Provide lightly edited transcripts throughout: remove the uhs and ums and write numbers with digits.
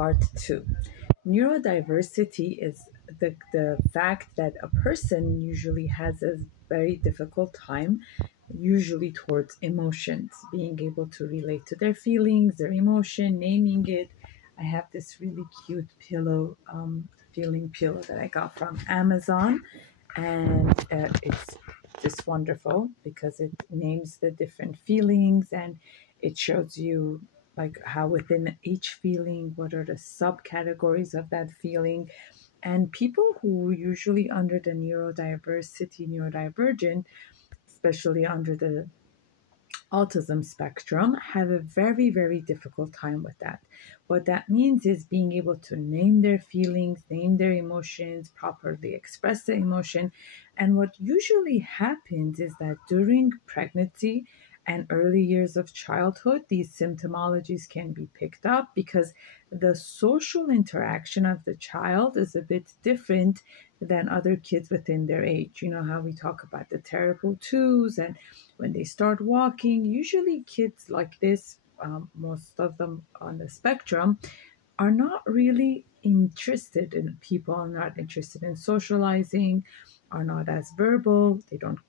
Part 2. Neurodiversity is the fact that a person usually has a very difficult time, usually towards emotions, being able to relate to their feelings, their emotion, naming it. I have this really cute pillow, feeling pillow that I got from Amazon, and it's just wonderful because it names the different feelings and it shows you like how within each feeling what are the subcategories of that feeling. And people who usually under the neurodivergent, especially under the autism spectrum, have a very, very difficult time with that. What that means is being able to name their feelings, name their emotions, properly express the emotion. And what usually happens is that during pregnancy and early years of childhood, these symptomologies can be picked up because the social interaction of the child is a bit different than other kids within their age. You know how we talk about the terrible twos, and when they start walking, usually kids like this, most of them on the spectrum, are not really interested in people, are not interested in socializing, are not as verbal, they don't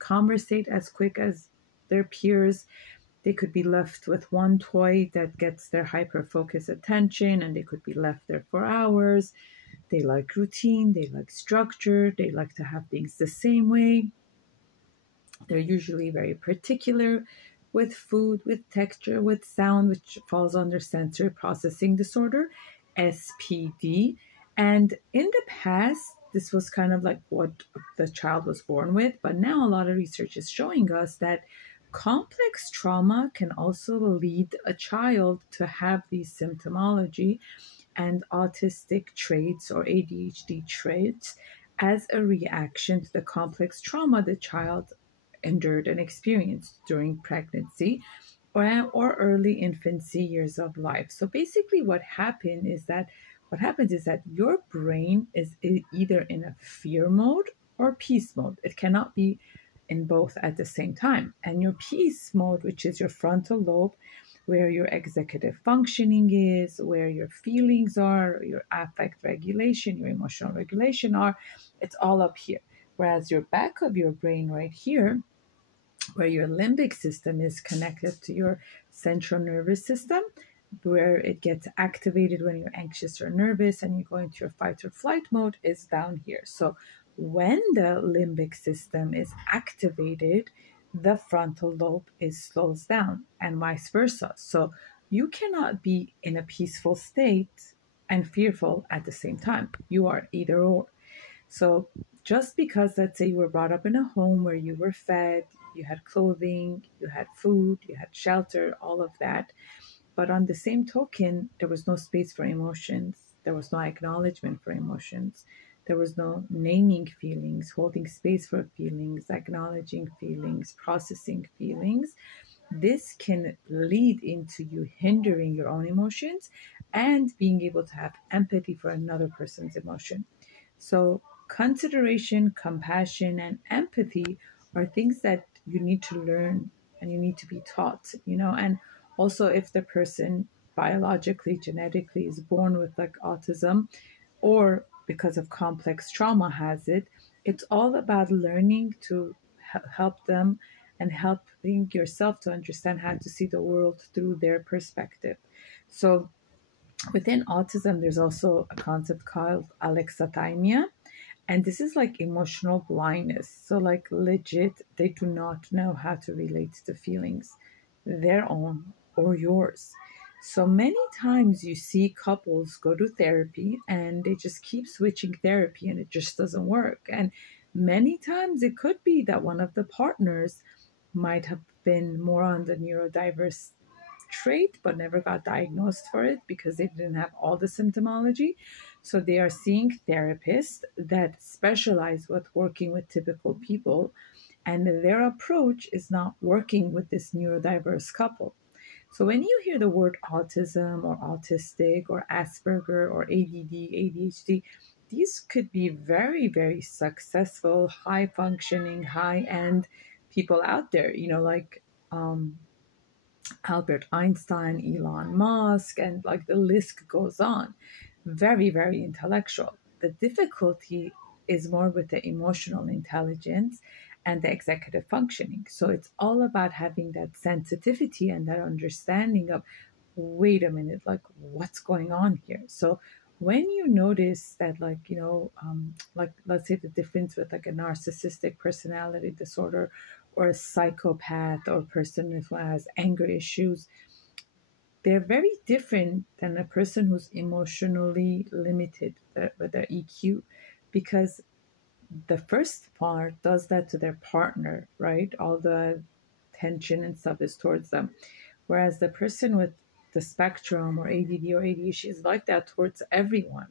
conversate as quick as their peers. They could be left with one toy that gets their hyper focus attention and they could be left there for hours. They like routine, they like structure, they like to have things the same way. They're usually very particular with food, with texture, with sound, which falls under sensory processing disorder, SPD. And in the past, this was kind of like what the child was born with, but now a lot of research is showing us that complex trauma can also lead a child to have these symptomology and autistic traits or ADHD traits as a reaction to the complex trauma the child endured and experienced during pregnancy or early infancy years of life. So basically what happens is that your brain is either in a fear mode or peace mode. It cannot be in both at the same time. And your peace mode, which is your frontal lobe, where your executive functioning is, where your feelings are, your affect regulation, your emotional regulation are, it's all up here. Whereas your back of your brain right here, where your limbic system is connected to your central nervous system, where it gets activated when you're anxious or nervous and you go into your fight or flight mode, is down here. So when the limbic system is activated, the frontal lobe slows down and vice versa. So you cannot be in a peaceful state and fearful at the same time. You are either or. So just because, let's say, you were brought up in a home where you were fed, you had clothing, you had food, you had shelter, all of that. But on the same token, there was no space for emotions. There was no acknowledgement for emotions. There was no naming feelings, holding space for feelings, acknowledging feelings, processing feelings. This can lead into you hindering your own emotions and being able to have empathy for another person's emotion. So consideration, compassion, and empathy are things that you need to learn and you need to be taught, and also if the person biologically, genetically is born with like autism or because of complex trauma has it, it's all about learning to help them and helping yourself to understand how to see the world through their perspective. So within autism, there's also a concept called alexithymia, and this is like emotional blindness. So, like, legit, they do not know how to relate to feelings, their own or yours. So, many times you see couples go to therapy and they just keep switching therapy and it just doesn't work. And many times it could be that one of the partners might have been more on the neurodiverse trait but never got diagnosed for it because they didn't have all the symptomology. So they are seeing therapists that specialize with working with typical people, and their approach is not working with this neurodiverse couple. So when you hear the word autism or autistic or Asperger or ADD, ADHD, these could be very, very successful, high functioning, high end people out there, like Albert Einstein, Elon Musk, and like the list goes on. Very, very intellectual. The difficulty is more with the emotional intelligence and the executive functioning. So it's all about having that sensitivity and that understanding of, wait a minute, like what's going on here? So when you notice that, like, like let's say the difference with like a narcissistic personality disorder or a psychopath or a person who has anger issues, they're very different than a person who's emotionally limited with their EQ, because the first part does that to their partner, right? All the tension and stuff is towards them. Whereas the person with the spectrum or ADD or ADHD is like that towards everyone.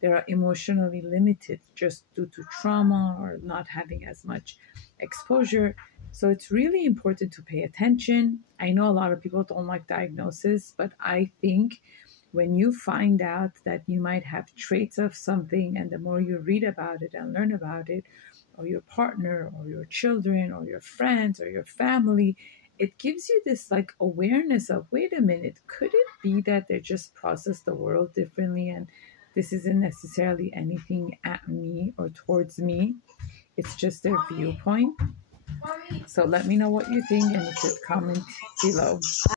They are emotionally limited just due to trauma or not having as much exposure. So it's really important to pay attention. I know a lot of people don't like diagnosis, but I think when you find out that you might have traits of something, and the more you read about it and learn about it, or your partner or your children or your friends or your family, it gives you this like awareness of, wait a minute, could it be that they just process the world differently, and this isn't necessarily anything at me or towards me, it's just their viewpoint. So let me know what you think, and you could comment below.